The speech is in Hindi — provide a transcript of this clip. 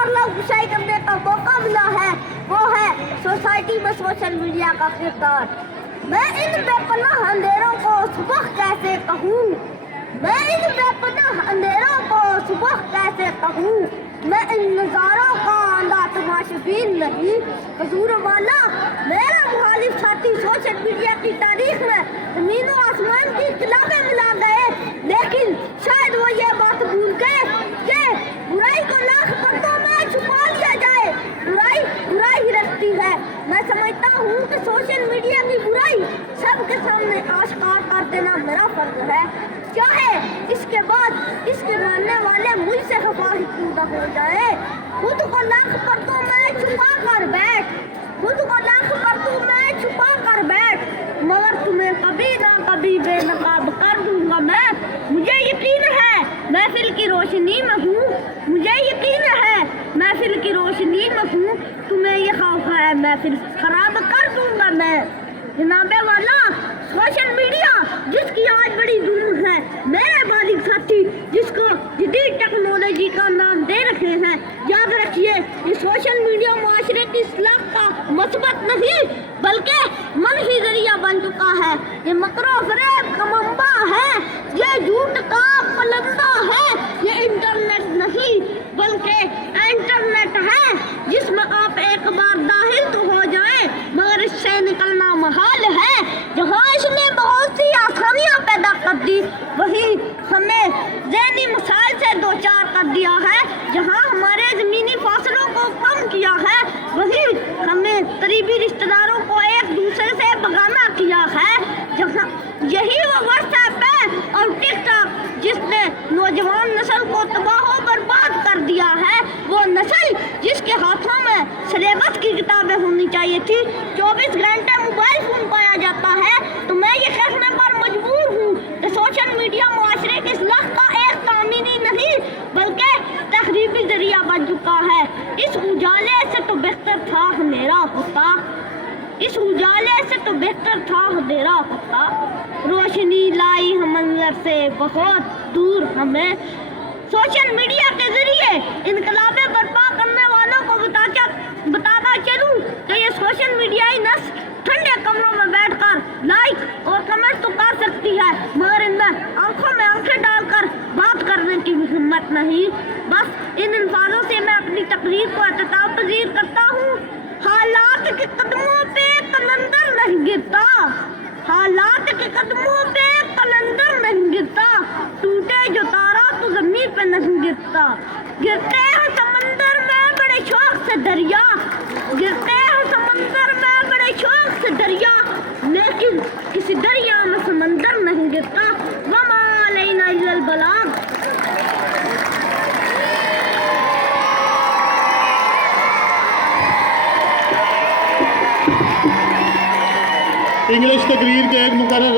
पर लोग करने का मौका मिला है वो है सोसाइटी में सोशल मीडिया का किरदार। मैं इन बेपनाह अंधेरों को सुबह कैसे कहूँ, मैं इन बेपनाह अंधेरों को सुबह कैसे कहूँ, मैं इन नजारों का आंधा तमाशबीन नहीं कसूर वाला। मेरा मुखालिफ साथी सोशल मीडिया की तारीख में जमीन और आसमान की किताबें मिला गए, लेकिन शायद वो ये बात भूल गए कि बुराई को लाख पर्दों में छुपा लिया जाए। बुराई बुराई ही रखती है। मैं समझता हूँ कि सोशल मीडिया की बुराई सबके सामने आश्कार कर देना मेरा फर्ज है, चाहे इसके बाद इसके मानने वाले मुझसे खफाही पूरा हो जाए। खुद को लाख पर्दों में छुपा कर बैठ, खुद को लाख पर्दों में छुपा कर बैठ, मगर तुम्हें कभी ना कभी बेनकाब कर दूंगा मैं। मुझे यकीन है महफिल की रोशनी में हूँ, मुझे यकीन है महफिल की रोशनी में हूँ, तुम्हें ये खौफ है महफिल खराब कर दूंगा मैं। जनाबे वाला सोशल मीडिया जिसकी आज बड़ी जुल्म है, मेरे बालिग साथी जिसको जदीद टेक्नोलॉजी का नाम दे रखे हैं, याद रखिए ये सोशल मीडिया मुआशरे की इस्लाह का मस्बत नहीं बल्कि मनफी जरिया बन चुका है। ये मकरो फरेब का मंबा है, ये झूठ का पलंदा है, ये इंटरनेट नहीं बल्कि इंटरनेट है जिसमें आप एक बार दाखिल तो हो जाए मगर इससे निकलना महाल है। जहाँ इसने बहुत सी आसानियाँ पैदा कर दी वही हमें ज़हनी मसाइल से दो चार कर दिया है। जहाँ हमारे ज़मीनी फासलों को कम किया है वही हमें करीबी रिश्तेदारों को एक दूसरे से भगाना किया है। जहाँ यही वो व्हाट्सएप है और टिकटॉक जिसने नौजवान नस्ल को तबाह बर्बाद कर दिया है, वो नस्ल जिसके हाथों में सिलेबस की किताबें होनी चाहिए थी 24 घंटे मोबाइल फोन पाया जाता है। तो मैं ये कहने पर मजबूर हूँ कि सोशल मीडिया मुआशरे की इस्लाह का एक तामीनी नहीं बल्कि तखरीबी जरिया बन चुका है। इस उजाले से तो बेहतर था अंधेरा होता, इस उजाले से तो बेहतर था अंधेरा होता, रोशनी लाई हम मंजर से बहुत दूर हमें। सोशल मीडिया के जरिए इनकलाबें बर्पा करने वालों को बताता चलूं कि ये सोशल मीडिया ही नस ठंडे कमरों में बैठकर लाइक और कमेंट तो कर सकती है मगर इनमें आंखों में आंखें डालकर बात करने की हिम्मत नहीं। बस इन अल्फाजों से मैं अपनी तकरीर को अख्ताम पजीर करता हूँ। हालात के कदमों पे कलंदर नहीं गिरता, हालात के कदमों पे कलंदर नहीं गिरता, टूटे जो तारा तो जमीन पे नहीं गिरता। गिरते हैं समंदर में बड़े शौक से दरिया, गिरते हैं समंदर में बड़े शौक से दरिया, लेकिन किसी दरिया में समंदर नहीं गिरता। वमा अलैना इल्लल बलाग। इंग्लिश तकरीर के एक मुकर्रर